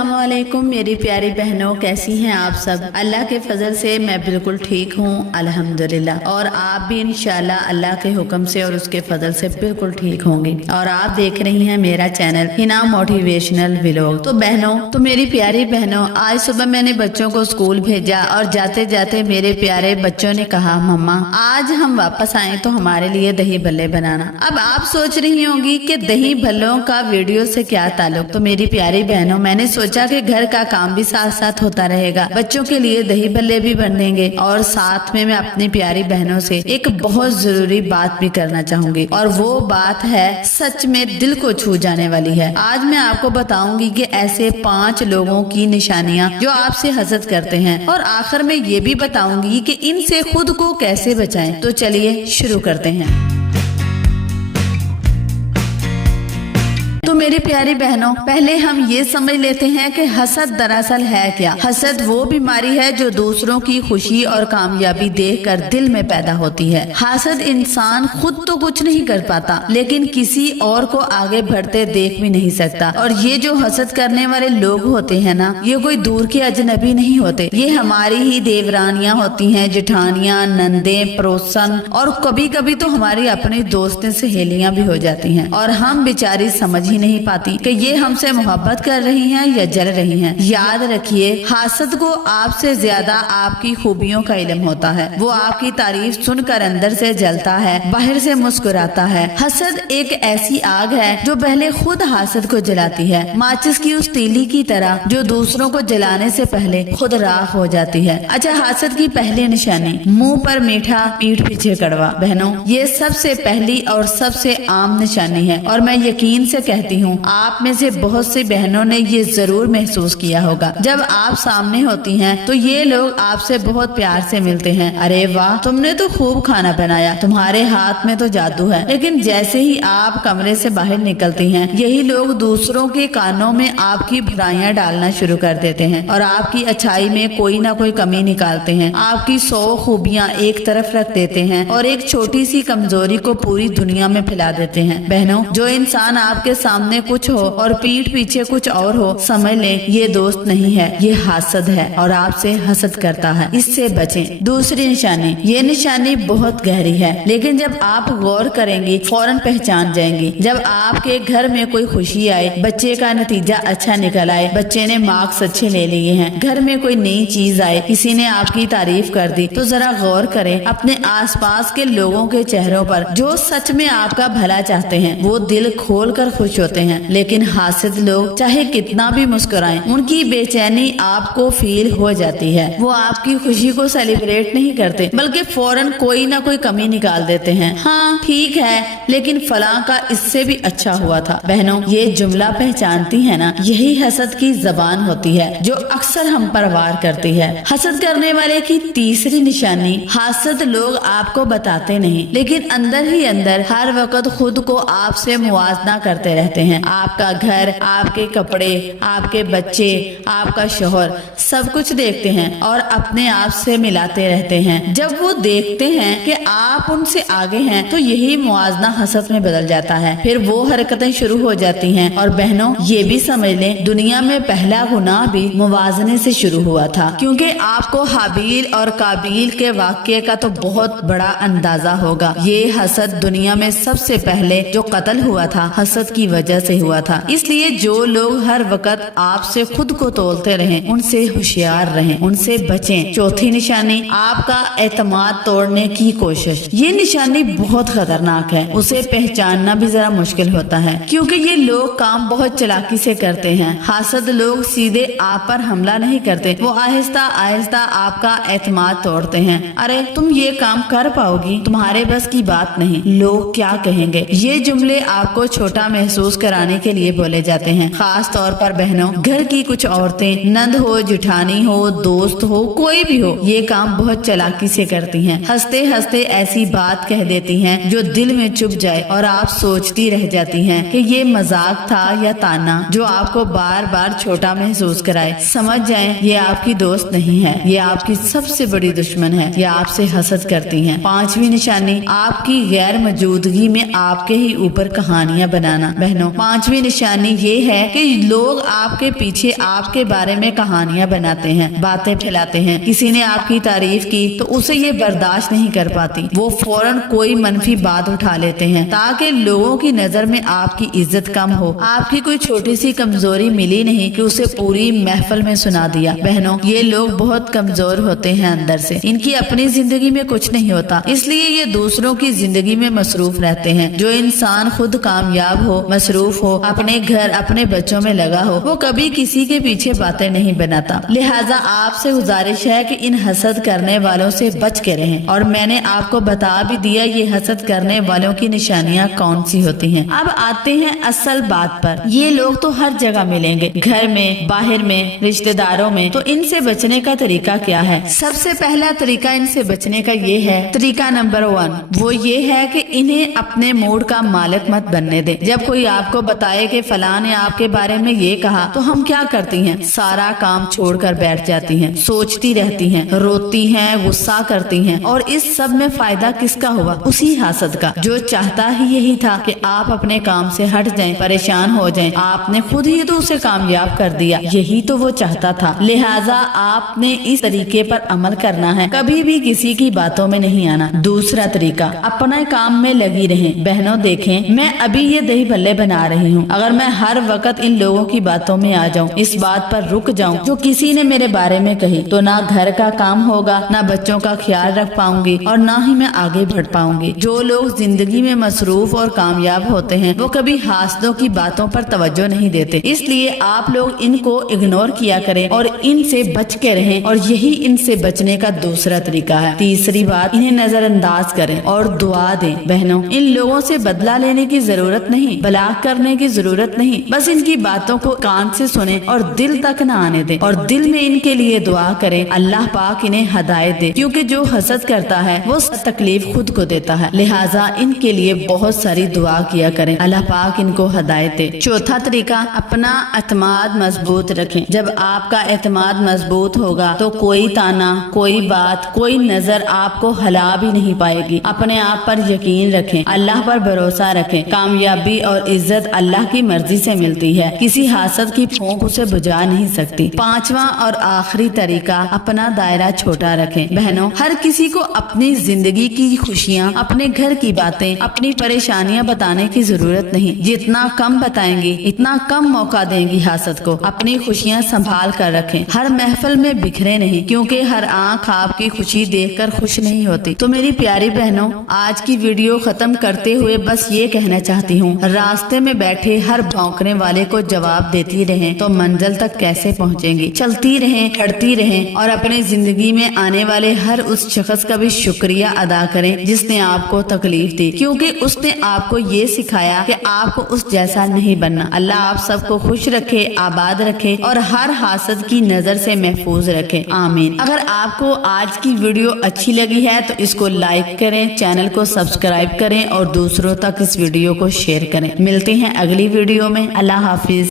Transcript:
अस्सलाम वालेकुम मेरी प्यारी बहनों, कैसी हैं आप सब। अल्लाह के फजल से मैं बिल्कुल ठीक हूँ अल्हम्दुलिल्लाह, और आप भी इंशाल्लाह अल्लाह के हुक्म से और उसके फजल से बिल्कुल ठीक होंगी। और आप देख रही हैं मेरा चैनल हिना मोटिवेशनल व्लॉग। तो बहनों, तो मेरी प्यारी बहनों, आज सुबह मैंने बच्चों को स्कूल भेजा और जाते जाते मेरे प्यारे बच्चों ने कहा, मम्मा आज हम वापस आए तो हमारे लिए दही भल्ले बनाना। अब आप सोच रही होंगी कि दही भल्लों का वीडियो से क्या ताल्लुक। तो मेरी प्यारी बहनों, मैंने सोचा कि घर का काम भी साथ साथ होता रहेगा, बच्चों के लिए दही भल्ले भी बनेंगे और साथ में मैं अपनी प्यारी बहनों से एक बहुत जरूरी बात भी करना चाहूंगी, और वो बात है सच में दिल को छू जाने वाली है। आज मैं आपको बताऊंगी कि ऐसे 5 लोगों की निशानियां जो आपसे हसद करते हैं, और आखिर में ये भी बताऊंगी कि इनसे खुद को कैसे बचाएं। तो चलिए शुरू करते हैं। तो मेरी प्यारी बहनों, पहले हम ये समझ लेते हैं कि हसद दरअसल है क्या। हसद वो बीमारी है जो दूसरों की खुशी और कामयाबी देखकर दिल में पैदा होती है। हसद इंसान खुद तो कुछ नहीं कर पाता, लेकिन किसी और को आगे बढ़ते देख भी नहीं सकता। और ये जो हसद करने वाले लोग होते हैं ना, ये कोई दूर के अजनबी नहीं होते, ये हमारी ही देवरानियां होती हैं, जेठानियां, नंदे, पड़ोसन, और कभी कभी तो हमारी अपनी दोस्तें सहेलियां भी हो जाती हैं। और हम बेचारी समझ ही नहीं पाती कि ये हमसे मोहब्बत कर रही हैं या जल रही हैं। याद रखिए, हासद को आपसे ज्यादा आपकी खूबियों का इल्म होता है। वो आपकी तारीफ सुनकर अंदर से जलता है, बाहर से मुस्कुराता है। हसद एक ऐसी आग है जो पहले खुद हासद को जलाती है, माचिस की उस तीली की तरह जो दूसरों को जलाने से पहले खुद राख हो जाती है। अच्छा, हासद की पहली निशानी, मुंह पर मीठा पीठ पीछे कड़वा। बहनों, ये सबसे पहली और सबसे आम निशानी है, और मैं यकीन से कहती हूँ आप में से बहुत सी बहनों ने ये जरूर महसूस किया होगा। जब आप सामने होती हैं तो ये लोग आपसे बहुत प्यार से मिलते हैं। अरे वाह, तुमने तो खूब खाना बनाया, तुम्हारे हाथ में तो जादू है। लेकिन जैसे ही आप कमरे से बाहर निकलती हैं, यही लोग दूसरों के कानों में आपकी बुराइयां डालना शुरू कर देते हैं और आपकी अच्छाई में कोई ना कोई कमी निकालते हैं। आपकी 100 खूबियां एक तरफ रख देते हैं और एक छोटी सी कमजोरी को पूरी दुनिया में फैला देते हैं। बहनों, जो इंसान आपके सामने कुछ हो और पीठ पीछे कुछ और हो, समझ लें ये दोस्त नहीं है, ये हासद है और आपसे हसद करता है। इससे बचें। दूसरी निशानी, ये निशानी बहुत गहरी है, लेकिन जब आप गौर करेंगी फौरन पहचान जाएंगी। जब आपके घर में कोई खुशी आए, बच्चे का नतीजा अच्छा निकल आए, बच्चे ने मार्क्स अच्छे ले लिए हैं, घर में कोई नई चीज आए, किसी ने आपकी तारीफ कर दी, तो जरा गौर करें अपने आसपास के लोगों के चेहरों पर। जो सच में आपका भला चाहते हैं वो दिल खोल कर खुश होते हैं, लेकिन हासिद लोग चाहे कितना भी मुस्कुराएं, उनकी बेचैनी आपको फील हो जाती है। वो आपकी खुशी को सेलिब्रेट नहीं करते, बल्कि फौरन कोई ना कोई कमी निकाल देते हैं। हाँ ठीक है, लेकिन फलां का इससे भी अच्छा हुआ था। बहनों, ये जुमला पहचानती है ना, यही हसद की जबान होती है जो अक्सर हम पर वार करती है। हसद करने वाले की तीसरी निशानी, हासद लोग आपको बताते नहीं, लेकिन अंदर ही अंदर हर वक्त खुद को आपसे मुवाजना करते रहते हैं। आपका घर, आपके कपड़े, आपके बच्चे, आपका शोहर, सब कुछ देखते हैं और अपने आप से मिलाते रहते हैं। जब वो देखते हैं कि आप उनसे आगे हैं, तो यही मुवाजना हसद में बदल जाता है। फिर वो हरकतें शुरू हो जाती हैं। और बहनों, ये भी समझ लें, दुनिया में पहला गुनाह भी मुवाजने से शुरू हुआ था, क्योंकि आपको हाबील और काबील के वाक़ये का तो बहुत बड़ा अंदाजा होगा। ये हसद दुनिया में सबसे पहले जो कत्ल हुआ था, हसद की वजह से हुआ था। इसलिए जो लोग हर वक्त आपसे खुद को तोलते रहें, उनसे होशियार रहें, उनसे बचें। चौथी निशानी, आपका एतमाद तोड़ने की कोशिश। ये निशानी बहुत खतरनाक है, उसे पहचानना भी जरा मुश्किल होता है, क्योंकि ये लोग काम बहुत चालाकी से करते हैं। हासद लोग सीधे आप पर हमला नहीं करते, वो आहिस्ता आहिस्ता आपका एतमाद तोड़ते हैं। अरे तुम ये काम कर पाओगी, तुम्हारे बस की बात नहीं, लोग क्या कहेंगे। ये जुमले आपको छोटा महसूस कराने के लिए बोले जाते हैं। खास तौर पर बहनों, घर की कुछ औरतें, नंद हो, जेठानी हो, दोस्त हो, कोई भी हो, ये काम बहुत चालाकी से करती हैं। हंसते हंसते ऐसी बात कह देती हैं जो दिल में चुभ जाए और आप सोचती रह जाती हैं कि ये मजाक था या ताना, जो आपको बार बार छोटा महसूस कराए। समझ जाएं, ये आपकी दोस्त नहीं है, ये आपकी सबसे बड़ी दुश्मन है। ये आपसे हसद करती हैं। पांचवी निशानी, आपकी गैर मौजूदगी में आपके ही ऊपर कहानियां बनाना। बहनों, बहनों, पांचवी निशानी ये है कि लोग आपके पीछे आपके बारे में कहानियां बनाते हैं, बातें फैलाते हैं। किसी ने आपकी तारीफ की तो उसे ये बर्दाश्त नहीं कर पाती, वो फौरन कोई मनफी बात उठा लेते हैं ताकि लोगों की नजर में आपकी इज्जत कम हो। आपकी कोई छोटी सी कमजोरी मिली नहीं कि उसे पूरी महफिल में सुना दिया। बहनों, ये लोग बहुत कमजोर होते हैं अंदर से, इनकी अपनी जिंदगी में कुछ नहीं होता, इसलिए ये दूसरों की जिंदगी में मसरूफ रहते हैं। जो इंसान खुद कामयाब हो, मसरूफ हो, अपने घर अपने बच्चों में लगा हो, वो कभी किसी के पीछे बातें नहीं बनाता। लिहाजा आपसे गुजारिश है कि इन हसद करने वालों से बच के रहें। और मैंने आपको बता भी दिया ये हसद करने वालों की निशानियां कौन सी होती हैं। अब आते हैं असल बात पर। ये लोग तो हर जगह मिलेंगे, घर में, बाहर में, रिश्तेदारों में। तो इनसे बचने का तरीका क्या है? सबसे पहला तरीका इनसे बचने का ये है, तरीका नंबर 1, वो ये है कि इन्हें अपने मूड का मालिक मत बनने दे। जब कोई आपको बताए कि फलां ने आपके बारे में ये कहा तो हम क्या करती हैं? सारा काम छोड़कर बैठ जाती हैं, सोचती रहती हैं, रोती हैं, गुस्सा करती हैं। और इस सब में फायदा किसका हुआ? उसी हासद का, जो चाहता ही यही था कि आप अपने काम से हट जाएं, परेशान हो जाएं। आपने खुद ही तो उसे कामयाब कर दिया, यही तो वो चाहता था। लिहाजा आपने इस तरीके पर अमल करना है, कभी भी किसी की बातों में नहीं आना। दूसरा तरीका, अपने काम में लगी रहें। बहनों देखें, मैं अभी ये दही भल्ले बना रही हूँ, अगर मैं हर वक्त इन लोगों की बातों में आ जाऊँ, इस बात पर रुक जाऊँ जो किसी ने मेरे बारे में कही, तो ना घर का काम होगा, ना बच्चों का ख्याल रख पाऊंगी और ना ही मैं आगे बढ़ पाऊंगी। जो लोग जिंदगी में मसरूफ और कामयाब होते हैं वो कभी हासदों की बातों पर तवज्जो नहीं देते, इसलिए आप लोग इनको इग्नोर किया करें और इनसे बच के रहें। और यही इनसे बचने का दूसरा तरीका है। तीसरी बात, इन्हें नजरअंदाज करें और दुआ दें। बहनों, इन लोगों से बदला लेने की जरूरत नहीं, ब्लॉक करने की जरूरत नहीं, बस इनकी बातों को कान से सुने और दिल तक न आने दें और दिल में इनके लिए दुआ करें, अल्लाह पाक इन्हें हदायत दे, क्योंकि जो हसद करता है वो तकलीफ खुद को देता है। लिहाजा इनके लिए बहुत सारी दुआ किया करें, अल्लाह पाक इनको हदायत दे। चौथा तरीका, अपना एतमाद मजबूत रखें। जब आपका एतमाद मजबूत होगा तो कोई ताना, कोई बात, कोई नजर आपको हिला भी नहीं पाएगी। अपने आप पर यकीन रखें, अल्लाह पर भरोसा रखें। कामयाबी और इज्जत अल्लाह की मर्जी से मिलती है, किसी हासद की फूंक उसे बुझा नहीं सकती। पांचवा और आखिरी तरीका, अपना दायरा छोटा रखें। बहनों, हर किसी को अपनी जिंदगी की खुशियाँ, अपने घर की बातें, अपनी परेशानियाँ बताने की जरूरत नहीं। जितना कम बताएंगी इतना कम मौका देंगी हासद को। अपनी खुशियाँ संभाल कर रखें, हर महफिल में बिखरे नहीं, क्योंकि हर आंख आपकी खुशी देखकर खुश नहीं होती। तो मेरी प्यारी बहनों, आज की वीडियो खत्म करते हुए बस ये कहना चाहती हूँ, रास्ते में बैठे हर भौंकने वाले को जवाब देती रहें तो मंजिल तक कैसे पहुँचेंगी। चलती रहें, खड़ती रहें और अपने जिंदगी में आने वाले हर उस शख्स का भी शुक्रिया अदा करें जिसने आपको तकलीफ दी, क्योंकि उसने आपको ये सिखाया कि आपको उस जैसा नहीं बनना। अल्लाह आप सबको खुश रखे, आबाद रखे और हर हासद की नजर से महफूज रखे, आमीन। अगर आपको आज की वीडियो अच्छी लगी है तो इसको लाइक करें, चैनल को सब्सक्राइब करें और दूसरों तक इस वीडियो को शेयर करें। मिलते हैं अगली वीडियो में। अल्लाह हाफिज।